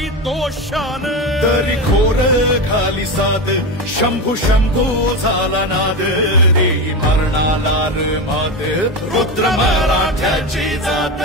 राजाची तो शान तरी खोर खाली साद शंभू शंभू झाला नाद देई मरणाला मात रुद्र मराठ्याची जात